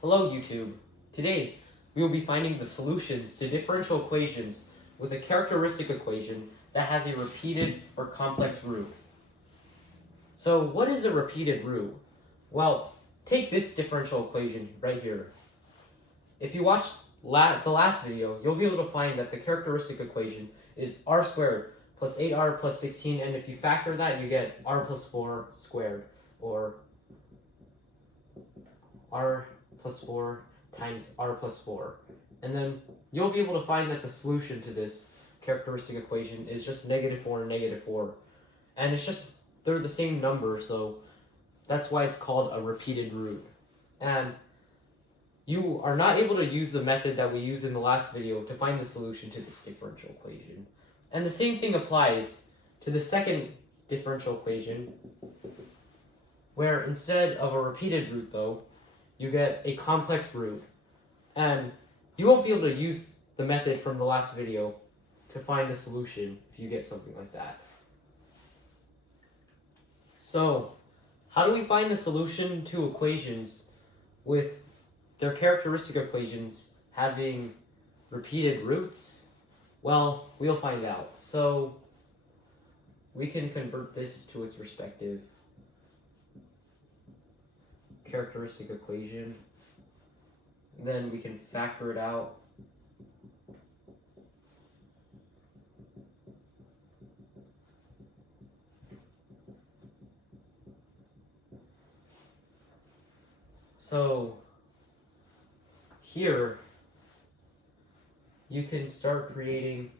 Hello YouTube. Today we will be finding the solutions to differential equations with a characteristic equation that has a repeated or complex root. So what is a repeated root? Well, take this differential equation right here. If you watched the last video, you'll be able to find that the characteristic equation is r squared plus 8r plus 16, and if you factor that, you get r plus 4 squared, or r plus 4 times r plus 4. And then you'll be able to find that the solution to this characteristic equation is just -4 and -4. And it's just, they're the same number, so that's why it's called a repeated root. And you are not able to use the method that we used in the last video to find the solution to this differential equation. And the same thing applies to the second differential equation, where instead of a repeated root though, you get a complex root. And you won't be able to use the method from the last video to find the solution if you get something like that. So, how do we find the solution to equations with their characteristic equations having repeated roots? Well, we'll find out. So, we can convert this to its respective characteristic equation. Then we can factor it out. So here you can start creating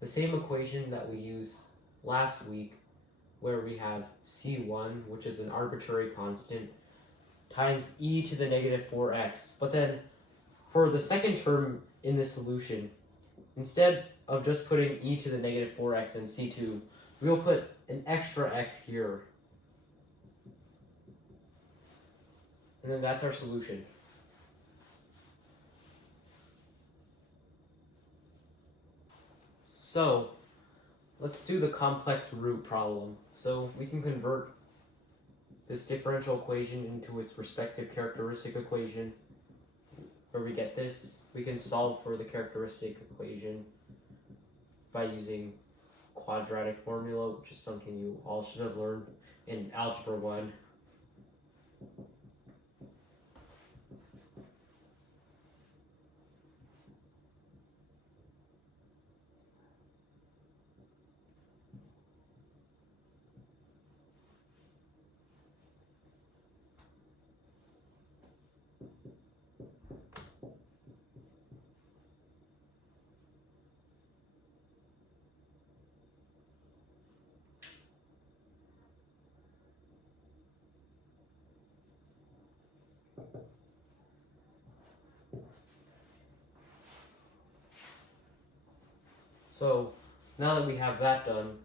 the same equation that we used last week, where we have C1, which is an arbitrary constant, times e to the -4x. But then for the second term in this solution, instead of just putting e to the -4x in C2, we'll put an extra x here. And then that's our solution. So let's do the complex root problem. So we can convert this differential equation into its respective characteristic equation, where we get this. We can solve for the characteristic equation by using quadratic formula, which is something you all should have learned in Algebra 1. So now that we have that done,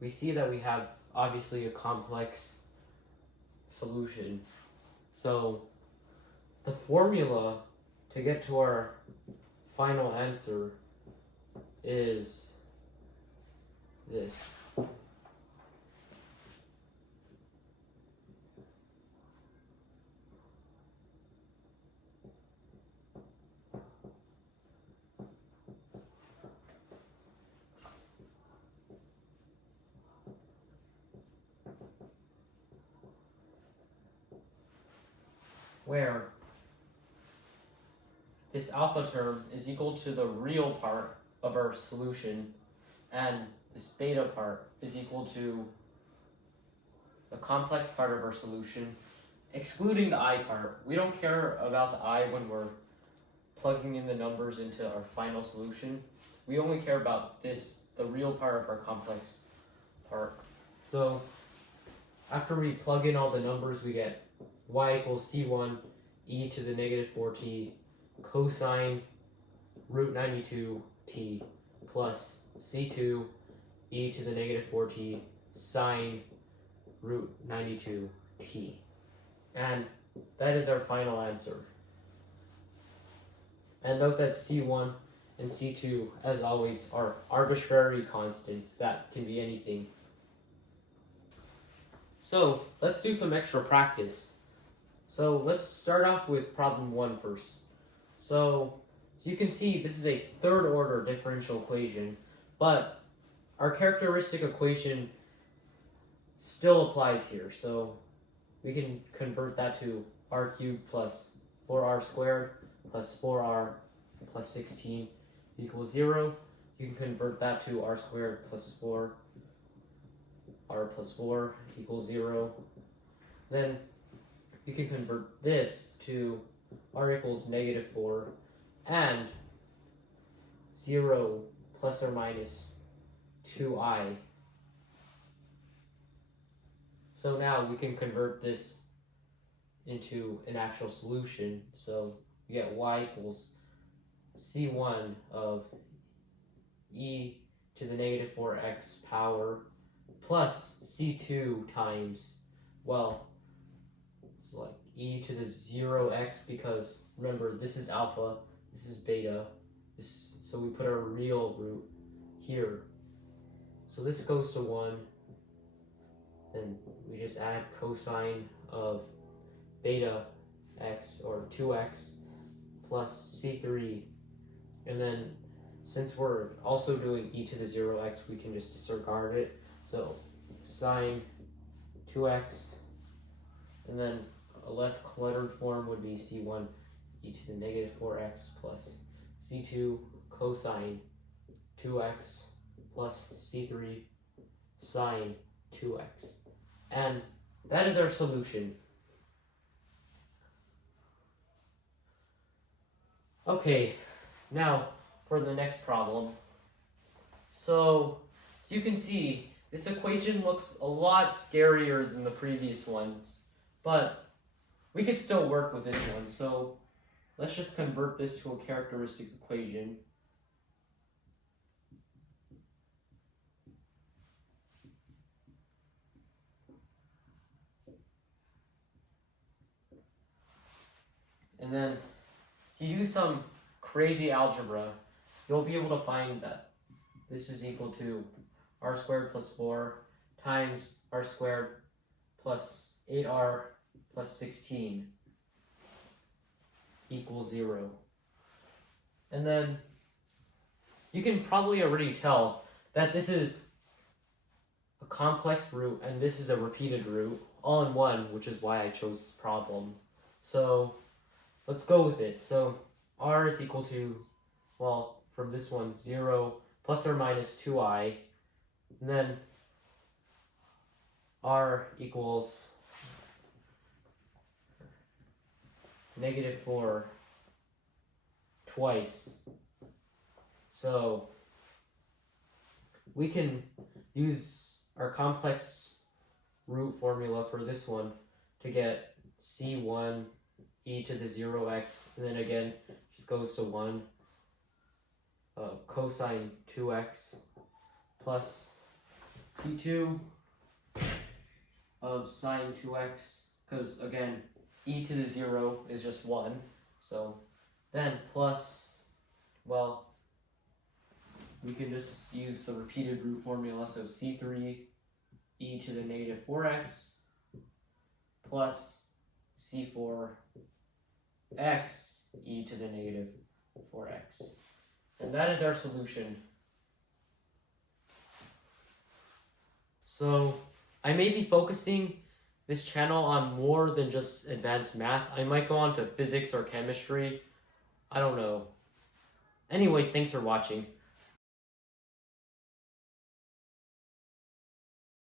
we see that we have obviously a complex solution. So the formula to get to our final answer is this. Where this alpha term is equal to the real part of our solution, and this beta part is equal to the complex part of our solution, excluding the I part. We don't care about the I when we're plugging in the numbers into our final solution. We only care about this, the real part of our complex part. So after we plug in all the numbers, we get y equals C1 e to the -4t cosine root 92t plus C2 e to the -4t sine root 92t. And that is our final answer. And note that C1 and C2, as always, are arbitrary constants that can be anything. So let's do some extra practice. So let's start off with problem 1 first. So you can see this is a third order differential equation, but our characteristic equation still applies here. So we can convert that to r cubed plus 4r squared plus 4r plus 16 equals 0. You can convert that to r squared plus 4r plus 4 equals 0. Then you can convert this to r equals negative 4 and 0 plus or minus 2i. So now we can convert this into an actual solution. So we get y equals c1 of e to the negative 4x power plus c2 times, well, it's like e to the 0x, because remember this is alpha, this is beta, so we put our real root here. So this goes to 1, then we just add cosine of beta x, or 2x, plus c3, and then since we're also doing e to the 0x, we can just disregard it. So sine 2x, and then a less cluttered form would be c1 e to the negative 4x plus c2 cosine 2x plus c3 sine 2x. And that is our solution. Okay, now for the next problem. So you can see this equation looks a lot scarier than the previous ones, but we could still work with this one. So let's just convert this to a characteristic equation. And then if you use some crazy algebra, you'll be able to find that this is equal to r squared plus 4 times r squared plus 8r plus 16 equals 0. And then you can probably already tell that this is a complex root and this is a repeated root all in one, which is why I chose this problem. So let's go with it. So r is equal to, well, from this one, 0 plus or minus 2i, and then r equals negative 4 twice. So we can use our complex root formula for this one to get c1 e to the 0x, and then again just goes to 1 of cosine 2x plus c2 of sine 2x, because again e to the 0 is just 1, so then plus, well, we can just use the repeated root formula, so c3 e to the negative 4x plus c4 x e to the negative 4x. And that is our solution. So I may be focusing this channel on more than just advanced math. I might go on to physics or chemistry. I don't know. Anyways, thanks for watching.